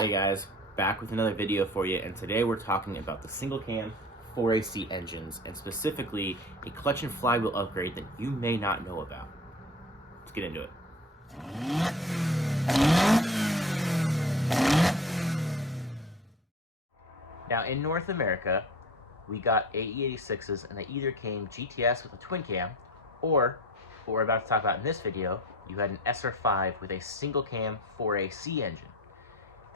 Hey guys, back with another video for you, and today we're talking about the single cam 4AC engines, and specifically a clutch and flywheel upgrade that you may not know about. Let's get into it. Now in North America, we got AE86s, and they either came GTS with a twin cam, or what we're about to talk about in this video, you had an SR5 with a single cam 4AC engine.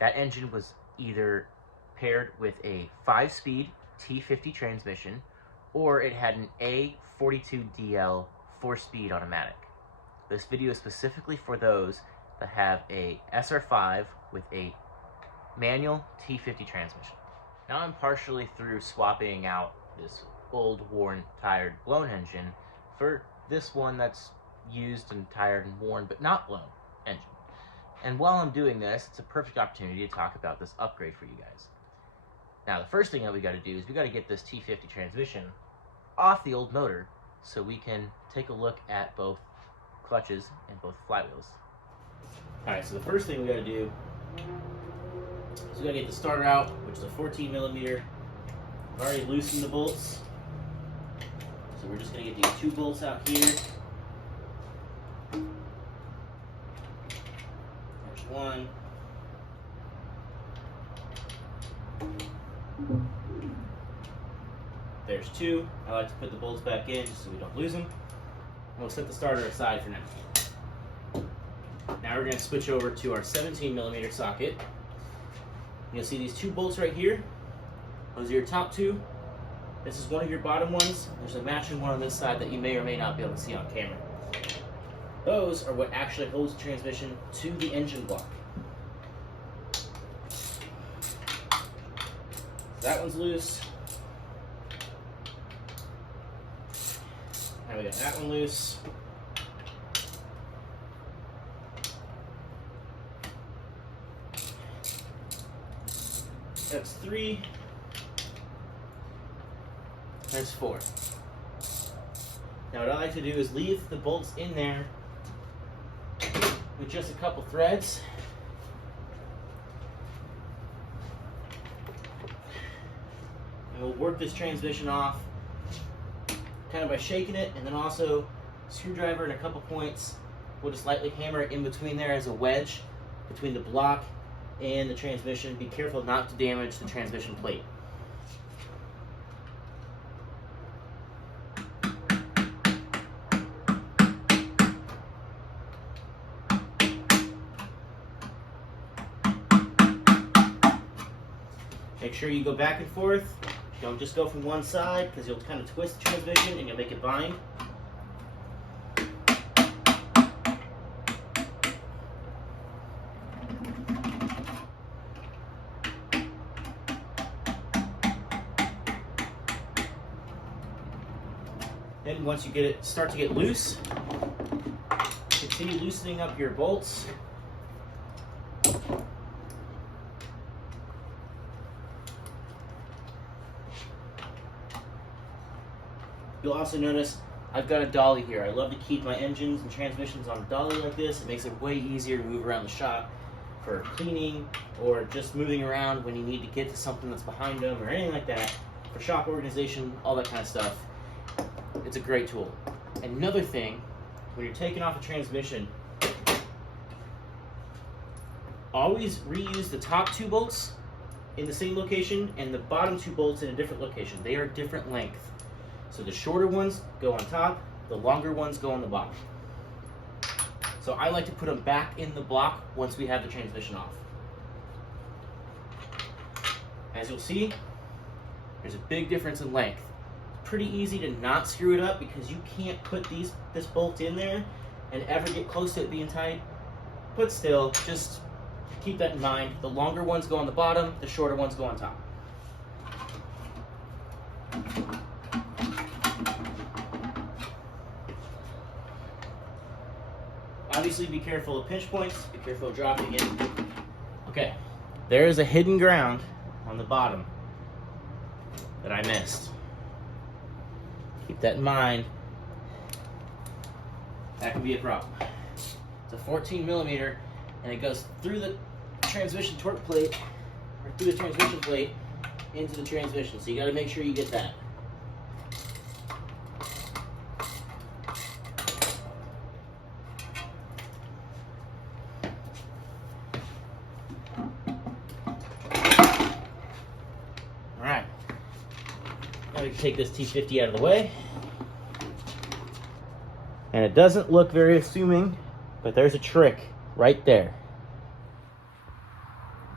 That engine was either paired with a 5-speed T50 transmission, or it had an A42DL 4-speed automatic. This video is specifically for those that have a SR5 with a manual T50 transmission. Now I'm partially through swapping out this old, worn, tired, blown engine for this one that's used and tired and worn but not blown engine. And while I'm doing this, it's a perfect opportunity to talk about this upgrade for you guys. Now the first thing that we got to do is we got to get this T50 transmission off the old motor so we can take a look at both clutches and both flywheels. Alright, so the first thing we got to do is we got to get the starter out, which is a 14mm. I've already loosened the bolts, so we're just going to get these two bolts out here. There's one. There's two. I like to put the bolts back in just so we don't lose them. We'll set the starter aside for now. Now we're going to switch over to our 17mm socket. You'll see these two bolts right here. Those are your top two. This is one of your bottom ones. There's a matching one on this side that you may or may not be able to see on camera. Those are what actually holds the transmission to the engine block. That one's loose. Now we got that one loose. That's three. There's four. Now what I like to do is leave the bolts in there with just a couple threads. And we'll work this transmission off kind of by shaking it, and then also screwdriver in a couple points. We'll just lightly hammer it in between there as a wedge between the block and the transmission. Be careful not to damage the transmission plate. Make sure you go back and forth. Don't just go from one side, because you'll kind of twist the transmission and you'll make it bind. Then once you get it start to get loose, continue loosening up your bolts. You'll also notice I've got a dolly here. I love to keep my engines and transmissions on a dolly like this. It makes it way easier to move around the shop for cleaning or just moving around when you need to get to something that's behind them or anything like that. For shop organization, all that kind of stuff. It's a great tool. Another thing, when you're taking off a transmission, always reuse the top two bolts in the same location and the bottom two bolts in a different location. They are different length. So the shorter ones go on top, the longer ones go on the bottom. So I like to put them back in the block once we have the transmission off. As you'll see, there's a big difference in length. It's pretty easy to not screw it up because you can't put this bolt in there and ever get close to it being tight. But still, just keep that in mind. The longer ones go on the bottom, the shorter ones go on top. Obviously, be careful of pinch points, be careful of dropping it. Okay, there is a hidden ground on the bottom that I missed. Keep that in mind. That can be a problem. It's a 14mm, and it goes through the transmission torque plate, or through the transmission plate, into the transmission. So you got to make sure you get that. Alright. Now we can take this T50 out of the way. And it doesn't look very assuming, but there's a trick right there.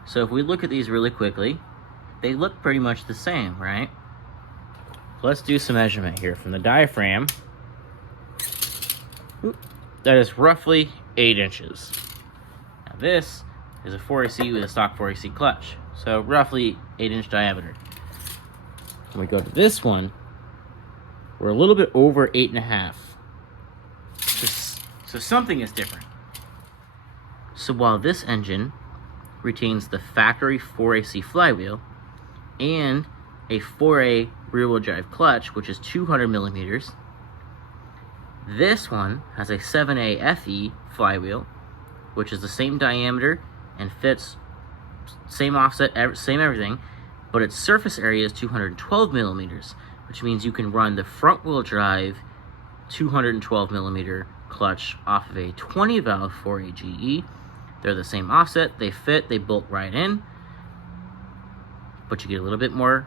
So if we look at these really quickly, they look pretty much the same, right? Let's do some measurement here from the diaphragm. That is roughly 8 inches. Now this is a 4AC with a stock 4AC clutch, so roughly 8-inch diameter. When we go to this one, we're a little bit over 8.5. So something is different. So while this engine retains the factory 4AC flywheel and a 4A rear-wheel drive clutch, which is 200 millimeters, this one has a 7A FE flywheel, which is the same diameter and fits same offset, same everything, but its surface area is 212 millimeters, which means you can run the front-wheel drive 212 millimeter clutch off of a 20 valve 4A GE. They're the same offset, they fit, they bolt right in, but you get a little bit more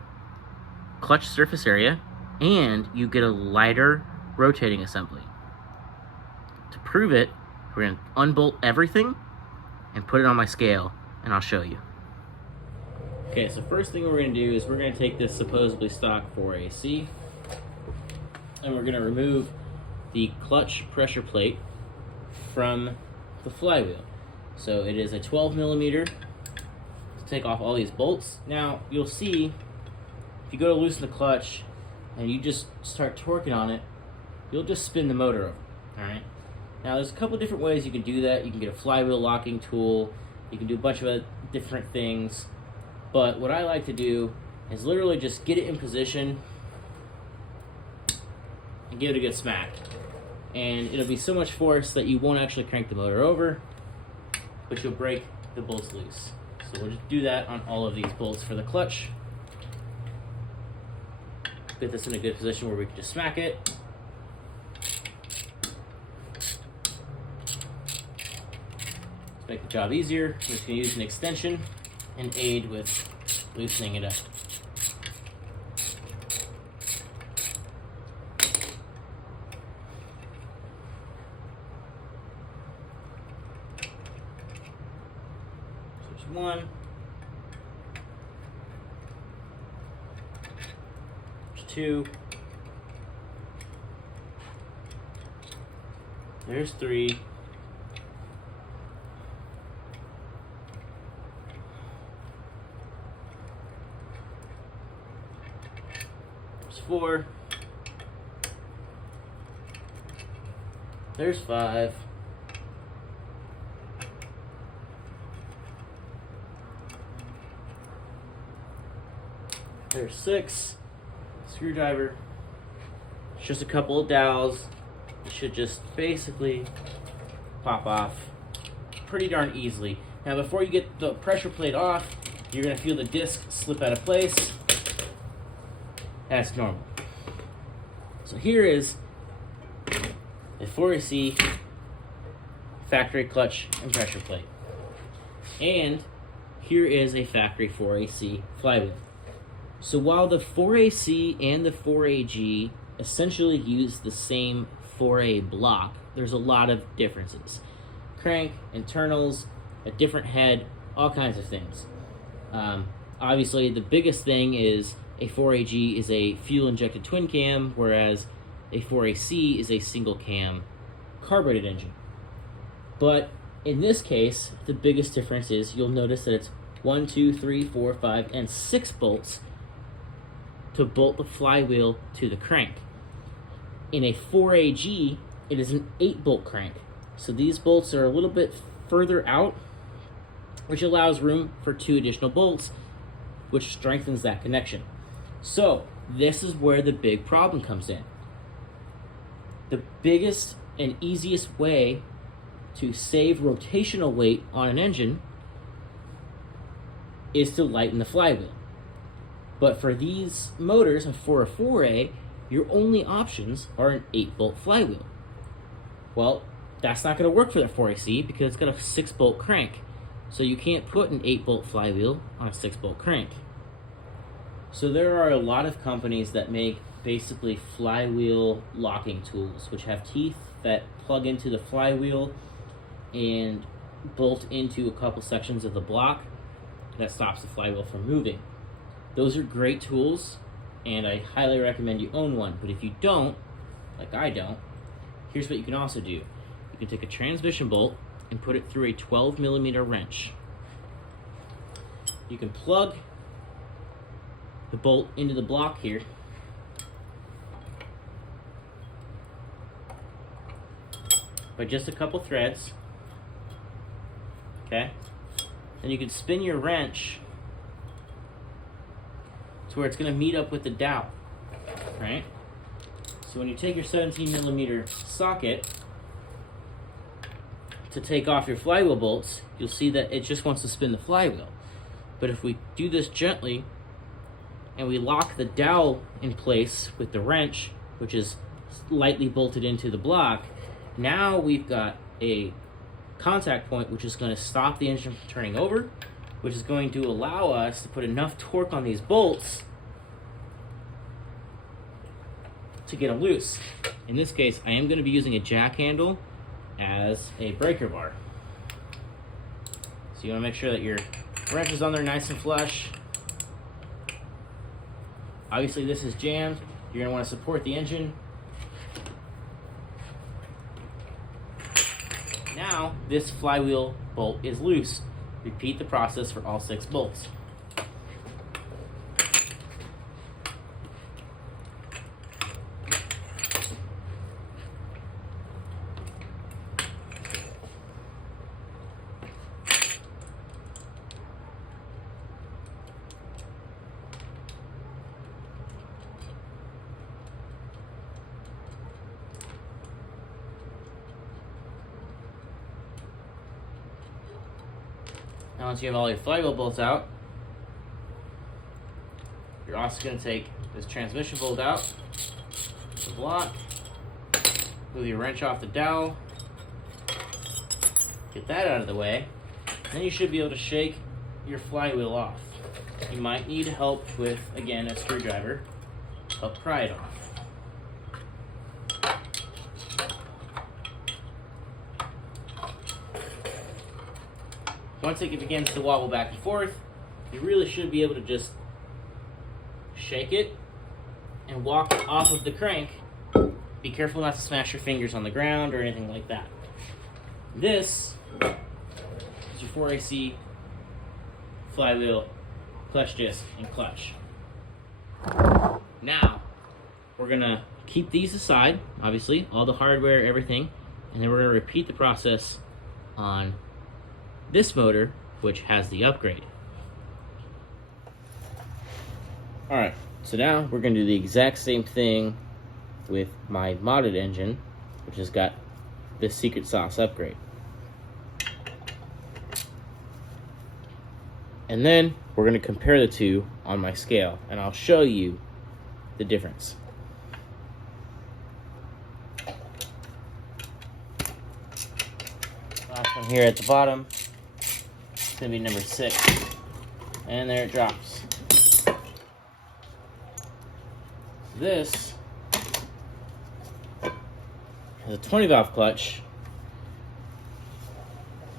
clutch surface area and you get a lighter rotating assembly. To prove it, we're going to unbolt everything and put it on my scale, and I'll show you. Okay, so first thing we're going to do is we're going to take this supposedly stock 4AC and we're going to remove the clutch pressure plate from the flywheel. So it is a 12 millimeter to take off all these bolts. Now you'll see if you go to loosen the clutch and you just start torquing on it, you'll just spin the motor over. Alright. Now there's a couple different ways you can do that. You can get a flywheel locking tool, you can do a bunch of different things. But what I like to do is literally just get it in position and give it a good smack. And it'll be so much force that you won't actually crank the motor over, but you'll break the bolts loose. So we'll just do that on all of these bolts for the clutch. Get this in a good position where we can just smack it. To make the job easier, I'm just going to use an extension and aid with loosening it up. So there's one. There's two. There's three. There's four. There's five. There's six. Screwdriver. It's just a couple of dowels. It should just basically pop off pretty darn easily. Now before you get the pressure plate off, you're going to feel the disc slip out of place. That's normal. So here is a 4AC factory clutch and pressure plate. And here is a factory 4AC flywheel. So while the 4AC and the 4AG essentially use the same 4A block, there's a lot of differences. Crank, internals, a different head, all kinds of things. Obviously, the biggest thing is a 4AG is a fuel-injected twin cam, whereas a 4AC is a single cam carbureted engine. But in this case, the biggest difference is you'll notice that it's 1, 2, 3, 4, 5, and 6 bolts to bolt the flywheel to the crank. In a 4AG, it is an 8-bolt crank. So these bolts are a little bit further out, which allows room for 2 additional bolts, which strengthens that connection. So this is where the big problem comes in. The biggest and easiest way to save rotational weight on an engine is to lighten the flywheel. But for these motors, for a 4A, your only options are an 8-bolt flywheel. Well, that's not going to work for the 4AC because it's got a 6-bolt crank. So you can't put an 8-bolt flywheel on a 6-bolt crank. So there are a lot of companies that make basically flywheel locking tools, which have teeth that plug into the flywheel and bolt into a couple sections of the block that stops the flywheel from moving. Those are great tools, and I highly recommend you own one. But if you don't, like I don't, here's what you can also do. You can take a transmission bolt and put it through a 12mm wrench. You can plug the bolt into the block here, by just a couple threads, okay? And you can spin your wrench to where it's going to meet up with the dowel, right? So when you take your 17mm socket to take off your flywheel bolts, you'll see that it just wants to spin the flywheel. But if we do this gently and we lock the dowel in place with the wrench, which is lightly bolted into the block, now we've got a contact point which is going to stop the engine from turning over, which is going to allow us to put enough torque on these bolts to get them loose. In this case, I am going to be using a jack handle as a breaker bar. So you want to make sure that your wrench is on there nice and flush. Obviously this is jammed. You're going to want to support the engine. Now this flywheel bolt is loose. Repeat the process for all 6 bolts. Now once you have all your flywheel bolts out, you're also going to take this transmission bolt out, the block, move your wrench off the dowel, get that out of the way, and then you should be able to shake your flywheel off. You might need help with, again, a screwdriver to help pry it off. Once it begins to wobble back and forth, you really should be able to just shake it and walk it off of the crank. Be careful not to smash your fingers on the ground or anything like that. This is your 4AC flywheel, clutch disc, and clutch. Now, we're gonna keep these aside, obviously, all the hardware, everything, and then we're gonna repeat the process on this motor, which has the upgrade. Alright, so now we're going to do the exact same thing with my modded engine, which has got this secret sauce upgrade. And then we're going to compare the two on my scale, and I'll show you the difference. Last one here at the bottom. Gonna be number 6, and there it drops. This has a 20 valve clutch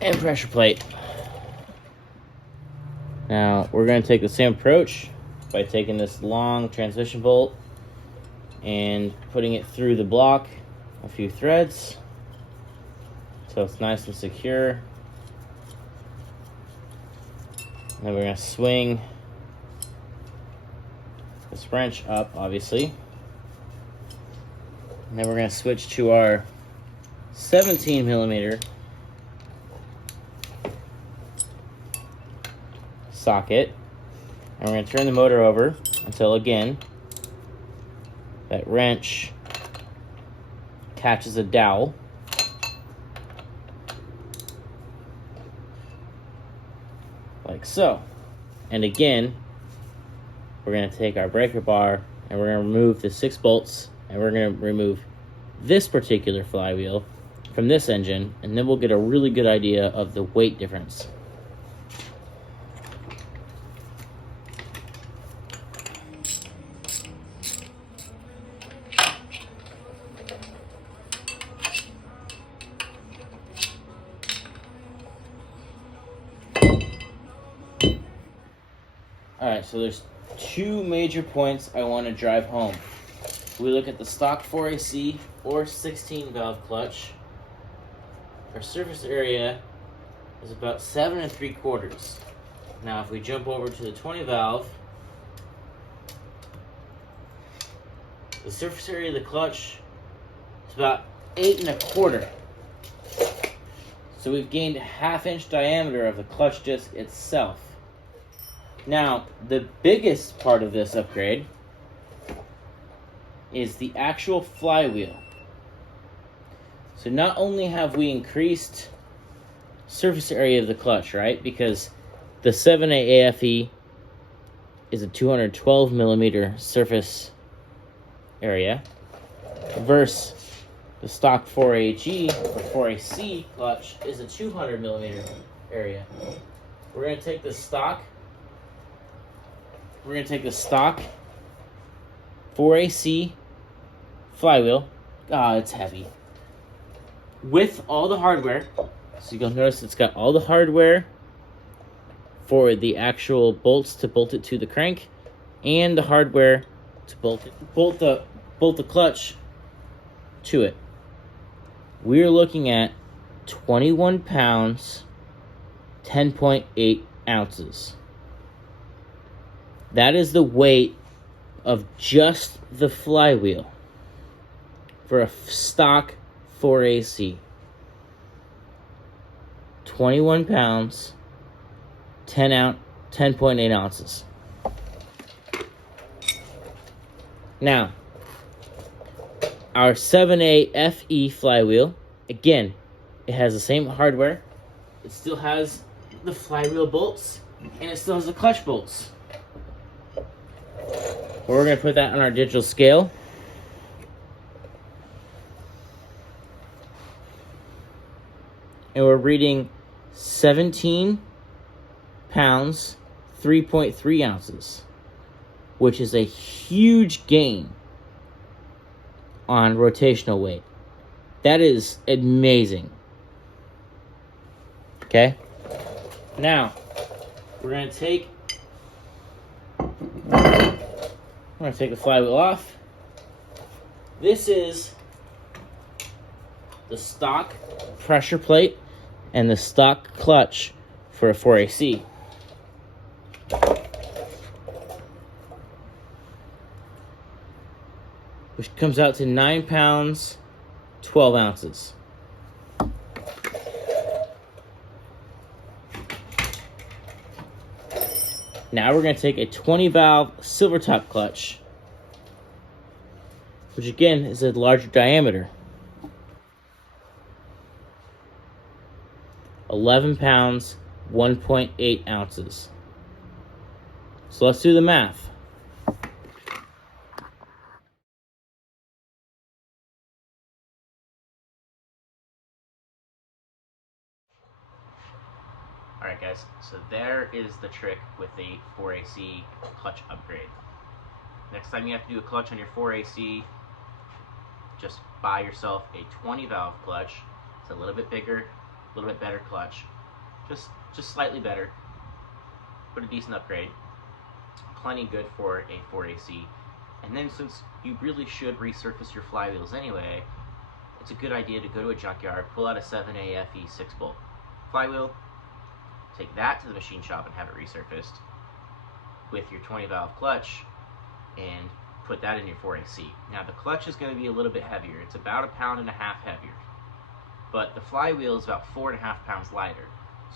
and pressure plate. Now we're going to take the same approach by taking this long transmission bolt and putting it through the block a few threads so it's nice and secure. Then we're going to swing this wrench up, obviously. And then we're going to switch to our 17mm socket. And we're going to turn the motor over until, again, that wrench catches a dowel. Like so. And again, we're going to take our breaker bar and we're going to remove the 6 bolts, and we're going to remove this particular flywheel from this engine, and then we'll get a really good idea of the weight difference. Alright, so there's 2 major points I want to drive home. We look at the stock 4AC or 16 valve clutch. Our surface area is about 7 3/4. Now if we jump over to the 20 valve, the surface area of the clutch is about 8 1/4. So we've gained a 1/2 inch diameter of the clutch disc itself. Now, the biggest part of this upgrade is the actual flywheel. So not only have we increased surface area of the clutch, right? Because the 7A AFE is a 212 millimeter surface area versus the stock 4AG or 4AC clutch is a 200 millimeter area. We're going to take the stock 4AC flywheel. It's heavy. With all the hardware. So you'll notice it's got all the hardware for the actual bolts to bolt it to the crank, and the hardware to bolt the clutch to it. We're looking at 21 pounds, 10.8 ounces. That is the weight of just the flywheel for a stock 4AC. 21 pounds, 10.8 ounces. Now, our 7A FE flywheel, again, it has the same hardware. It still has the flywheel bolts, and it still has the clutch bolts. We're going to put that on our digital scale. And we're reading 17 pounds, 3.3 ounces, which is a huge gain on rotational weight. That is amazing. Okay? Now, we're going to take the flywheel off. This is the stock pressure plate and the stock clutch for a 4AC. Which comes out to 9 pounds, 12 ounces. Now we're going to take a 20 valve silver top clutch, which again is a larger diameter. 11 pounds, 1.8 ounces. So let's do the math. Alright guys, so there is the trick with the 4AC clutch upgrade. Next time you have to do a clutch on your 4AC, just buy yourself a 20 valve clutch. It's a little bit bigger, a little bit better clutch. Just slightly better, but a decent upgrade. Plenty good for a 4AC. And then since you really should resurface your flywheels anyway, it's a good idea to go to a junkyard, pull out a 7A FE 6-bolt flywheel, take that to the machine shop and have it resurfaced with your 20 valve clutch and put that in your 4AC. Now the clutch is going to be a little bit heavier. It's about 1.5 pounds heavier. But the flywheel is about 4.5 pounds lighter.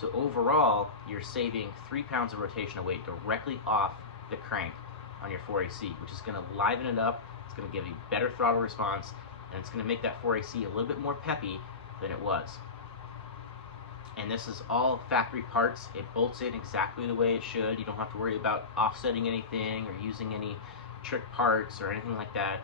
So overall, you're saving 3 pounds of rotational weight directly off the crank on your 4AC, which is going to liven it up. It's going to give you better throttle response, and it's going to make that 4AC a little bit more peppy than it was. And this is all factory parts. It bolts in exactly the way it should. You don't have to worry about offsetting anything or using any trick parts or anything like that.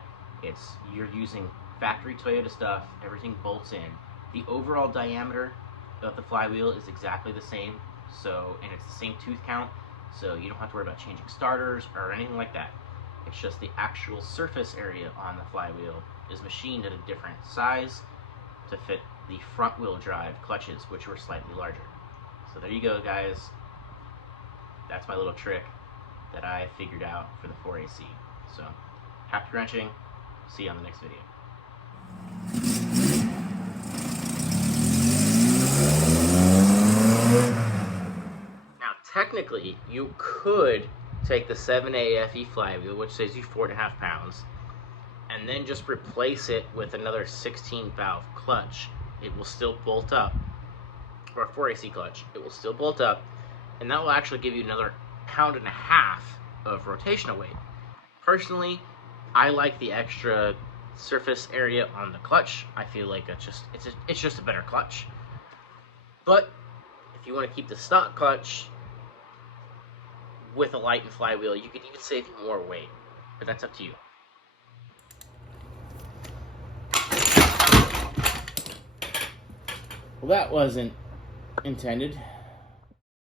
You're using factory Toyota stuff. Everything bolts in. The overall diameter of the flywheel is exactly the same. And it's the same tooth count. So you don't have to worry about changing starters or anything like that. It's just the actual surface area on the flywheel is machined at a different size to fit the front wheel drive clutches, which were slightly larger. So there you go, guys. That's my little trick that I figured out for the 4AC. So happy wrenching. See you on the next video. Now technically you could take the 7A FE flywheel, which saves you 4.5 pounds, and then just replace it with another 16 valve clutch. It will still bolt up, or a 4AC clutch. It will still bolt up, and that will actually give you another 1.5 pounds of rotational weight. Personally, I like the extra surface area on the clutch. I feel like it's just a better clutch. But if you want to keep the stock clutch with a lightened flywheel, you could even save more weight, but that's up to you. Well, that wasn't intended.